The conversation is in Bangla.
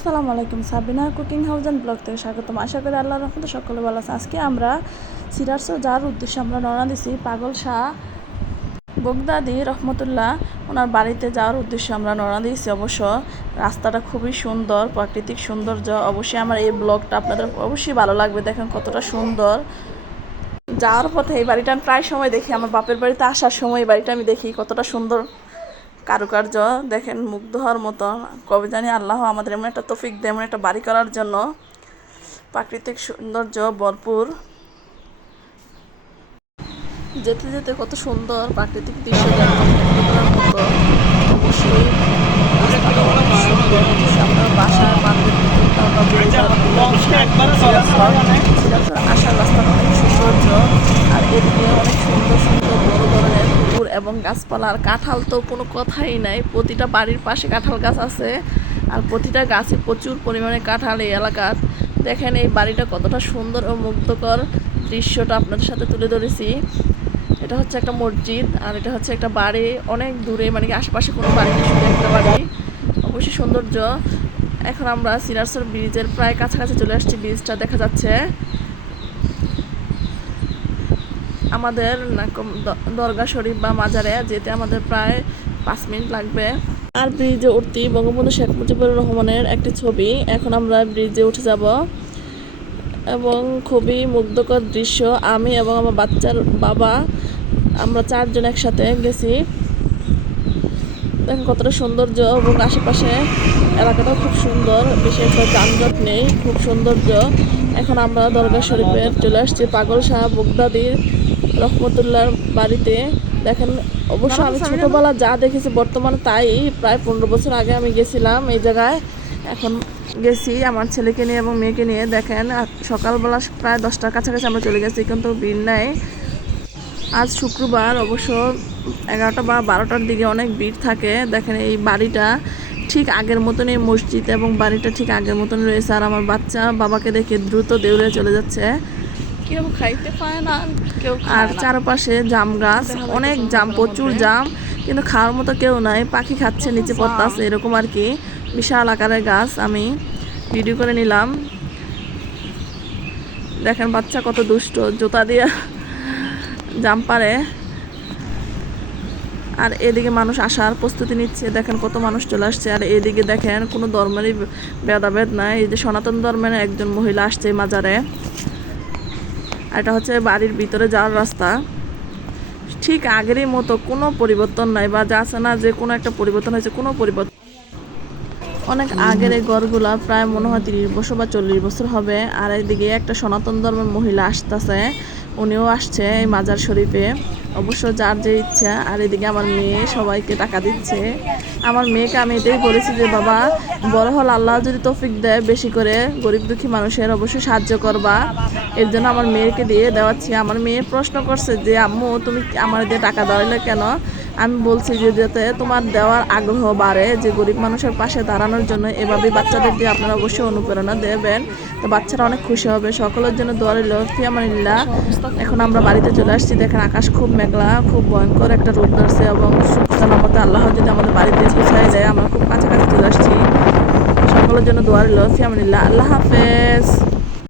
আসসালামু আলাইকুম, Sabina cooking house and blog থেকে স্বাগতম। আশা করি আল্লাহর রহমতে সকলে ভালো আছে। আজকে আমরা সিরাজগঞ্জ যাওয়ার উদ্দেশ্যে আমরা রওনা দিছি। পাগল শাহ বগদাদি রহমতুল্লাহ ওনার বাড়িতে যাওয়ার উদ্দেশ্যে আমরা রওনা দিয়েছি। অবশ্য রাস্তাটা খুবই সুন্দর, প্রাকৃতিক সৌন্দর্য। অবশ্যই আমার এই ব্লগটা আপনাদের অবশ্যই ভালো লাগবে। দেখেন কতটা সুন্দর। যাওয়ার পথে এই বাড়িটা আমি প্রায় সময় দেখি, আমার বাপের বাড়িতে আসার সময় এই বাড়িটা আমি দেখি কতটা সুন্দর কারুকার্য। দেখেন মুগ্ধ হওয়ার মতো। কবে জানি আল্লাহ আমাদের এমন একটা তৌফিক দেয় এমন একটা বাড়ি করার জন্য। প্রাকৃতিক সৌন্দর্য ভরপুর। যেতে যেতে কত সুন্দর প্রাকৃতিক দৃশ্য দেখলাম, মুগ্ধ করার মতো। অবশ্যই রাস্তাটা অনেক সুন্দর। আপনার বাসার বান্ধব আসার রাস্তাটা অনেক সৌন্দর্য। আর এদিকে অনেক সুন্দর সুন্দর বড় ধরনের পুকুর এবং গাছপালা। আর কাঁঠাল তো কোনো কথাই নাই, প্রতিটা বাড়ির পাশে কাঁঠাল গাছ আছে। আর প্রতিটা গাছে প্রচুর পরিমাণে কাঁঠাল এই এলাকার। দেখেন এই বাড়িটা কতটা সুন্দর ও মুগ্ধকর দৃশ্যটা আপনাদের সাথে তুলে ধরেছি। এটা হচ্ছে একটা মসজিদ আর এটা হচ্ছে একটা বাড়ি অনেক দূরে, মানে কি আশেপাশে কোনো বাড়ি নেই, শুধু একটা বাড়ি। অবশ্যই সৌন্দর্য। এখন আমরা সিরাজগঞ্জ ব্রিজের প্রায় কাছাকাছি চলে আসছি। ব্রিজটা দেখা যাচ্ছে। আমাদের দরগা শরীফ বা মাজারে যেতে আমাদের প্রায় 5 মিনিট লাগবে। আর ব্রিজে উঠতেই বঙ্গবন্ধু শেখ মুজিবুর রহমানের একটি ছবি। এখন আমরা ব্রিজে উঠে যাব এবং খুবই মুগ্ধকর দৃশ্য। আমি এবং আমার বাচ্চার বাবা আমরা 4 জন একসাথে গেছি। দেখেন কতটা সৌন্দর্য এবং আশেপাশে এলাকাটাও খুব সুন্দর, বেশি একটা যানজট নেই, খুব সৌন্দর্য। এখন আমরা দরগা শরীফের চলে আসছি, পাগল শাহ বগদাদি রহমতুল্লাহর বাড়িতে। দেখেন অবশ্য আমি ছোটোবেলা যা দেখেছি বর্তমানে তাই। প্রায় 15 বছর আগে আমি গেছিলাম এই জায়গায়। এখন গেছি আমার ছেলেকে নিয়ে এবং মেয়েকে নিয়ে। দেখেন সকালবেলা প্রায় 10টার কাছাকাছি আমরা চলে গেছি, কিন্তু ভিড় নাই। আজ শুক্রবার, অবশ্য 11টা বা 12টার দিকে অনেক ভিড় থাকে। দেখেন এই বাড়িটা ঠিক আগের মতন, এই মসজিদ এবং বাড়িটা ঠিক আগের মতন রয়েছে। আর আমার বাচ্চা বাবাকে দেখে দ্রুত দৌড়ে চলে যাচ্ছে। কেউ খাইতে পায় না, কেউ আর চারপাশে জাম গাছ, অনেক জাম, প্রচুর জাম, কিন্তু খাওয়ার মতো কেউ নাই। পাখি খাচ্ছে, নিচে পড়তে আছে, এরকম আর কি। বিশাল আকারের গাছ। আমি ভিডিও করে নিলাম। দেখেন বাচ্চা কত দুষ্ট, জুতা দিয়ে জাম পারে। আর এদিকে মানুষ আসার প্রস্তুতি নিচ্ছে। দেখেন কত মানুষ চলে আসছে। আর এদিকে দেখেন কোনো ধর্মেরই ভেদাভেদ নাই। এই যে সনাতন ধর্মের একজন মহিলা আসছে মাজারে। আর এটা হচ্ছে বাড়ির ভিতরে যাওয়ার রাস্তা। ঠিক আগেরই মতো কোনো পরিবর্তন নাই, বা যাচ্ছে না যে কোনো একটা পরিবর্তন হয়েছে, কোনো পরিবর্তন। অনেক আগের এই ঘরগুলা প্রায় মনে হয় 30 বছর বা 40 বছর হবে। আর এদিকে একটা সনাতন ধর্মের মহিলা আসতেছে, উনিও আসছে এই মাজার শরীফে। অবশ্য যার যে ইচ্ছা। আর এদিকে আমার মেয়ে সবাইকে টাকা দিচ্ছে। আমার মেয়েকে আমি এটাই বলেছি যে বাবা, বড় হল আল্লাহ যদি তৌফিক দেয় বেশি করে গরিব দুঃখী মানুষের অবশ্যই সাহায্য করবা। এর জন্য আমার মেয়েকে দিয়ে দেওয়াচ্ছি। আমার মেয়ে প্রশ্ন করছে যে আম্মু তুমি আমার দিয়ে টাকা দেওয়াইলে কেন? আমি বলছি যে যাতে তোমার দেওয়ার আগ্রহ বাড়ে, যে গরিব মানুষের পাশে দাঁড়ানোর জন্য। এভাবেই বাচ্চাদের দিয়ে আপনারা অবশ্যই অনুপ্রেরণা দেবেন, তো বাচ্চারা অনেক খুশি হবে। সকলের জন্য দোয়া রইল। ফি আমানিল্লাহ। এখন আমরা বাড়িতে চলে আসছি। দেখেন আকাশ খুব মেঘলা, খুব ভয়ঙ্কর একটা রোদ ধরছে। এবং সালামতে আল্লাহ যদি আমাদের বাড়িতে পৌঁছায় দেয়, আমরা খুব কাছাকাছি চলে আসছি। সকলের জন্য দোয়া রইল। ফি আমানিল্লাহ। আল্লাহ হাফেজ।